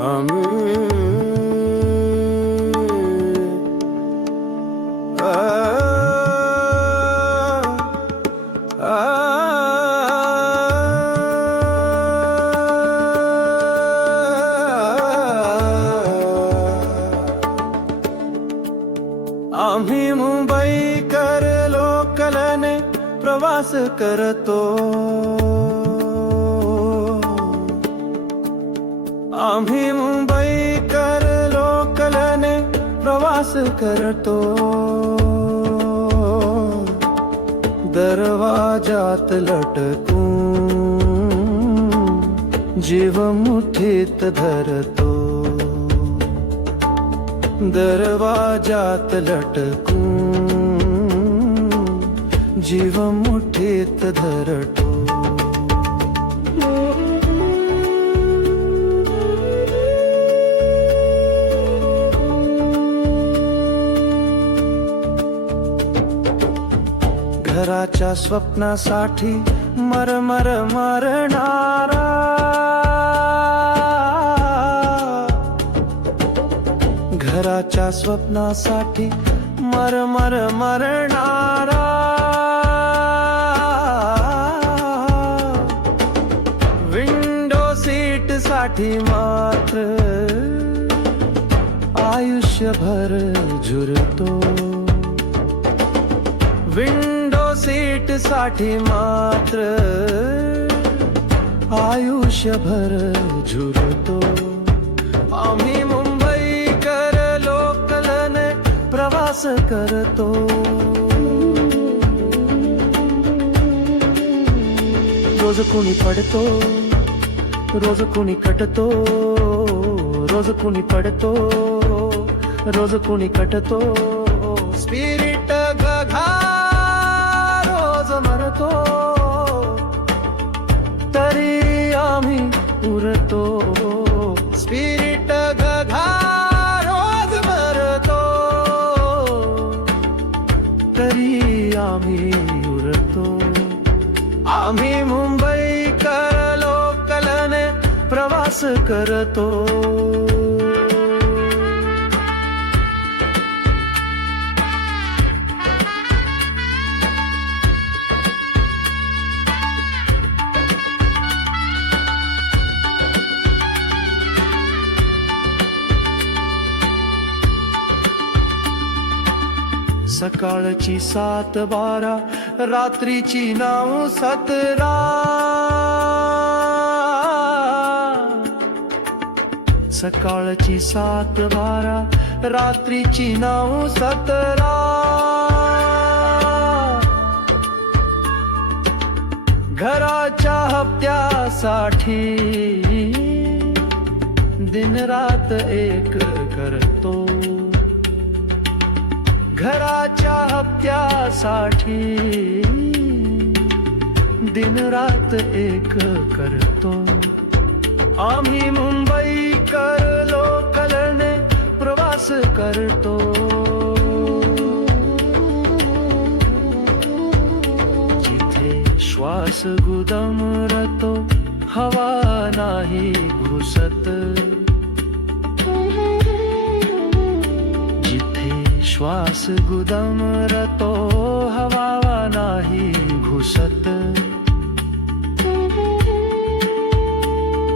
आम्ही मुंबईकर लोकलने प्रवास करतो. आम्ही मुंबईकर लोकलने प्रवास करतो दरवाजात लटकून जीव मुठीत धरतो दरवाजात लटकून जीव मुठीत धरतो घराच्या स्वप्नासाठी मरमर मारणारा. घराच्या स्वप्नासाठी मरमर मरणारा. विंडो सीटसाठी मात्र आयुष्यभर झुरतो. विंडो सीट साठी मात्र। आयुष्यभर झुरतो आम्ही मुंबईकर लोकलने प्रवास करतो। रोज कुणी पडतो, रोज कुणी कटतो, रोज कुणी पडतो, रोज कुणी कटतो। स्पिरिट गघा रोज तरी आम्ही उरतो. स्पिरिट गघा रोज मरतो तरी आम्ही उरतो. आम्ही मुंबईकर लोकलने प्रवास करतो. सकाळची सात बारा, रात्रीची नऊ सतरा. सकाळची सात बारा, रात्रीची नऊ सतरा. घराच्या हप्त्यासाठी दिन रात एक करतो. घराच्या हप्त्यासाठी दिन रात एक करतो. आम्ही मुंबईकर लोकलने प्रवास करतो. जिथे श्वास गुदमरतो हवा नाही घुसत. श्वास गुदमरतो हवा नाही घुसत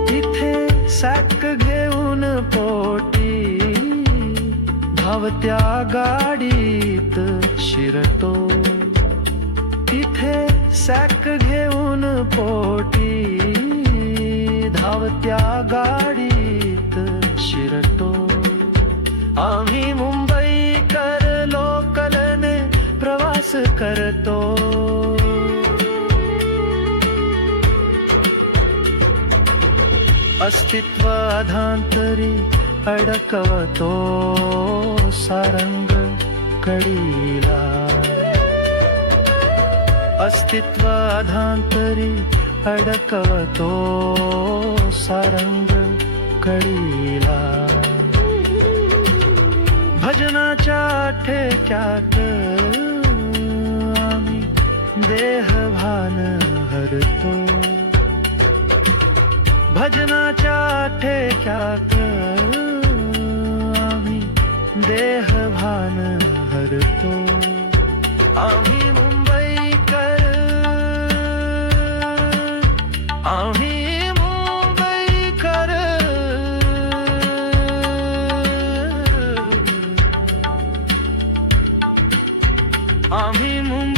तिथे सॅक घेऊन पोटी धावत्या गाडीत शिरतो. तिथे सॅक घेऊन पोटी धावत्या गाडीत शिरतो. आम्ही करतो. अस्तित्व अधांतरी अडकवतो सारंग कडीला. अस्तित्व अधांतरी अडकवतो सारंग कडीला. भजनाच्या ठेक्यात आम्ही संदेह भान हर तो। भजना चाटे चाक आमी देह भान हर तो। आमी मुंबई कर। आमी मुंबई कर। आम्ही मुंबई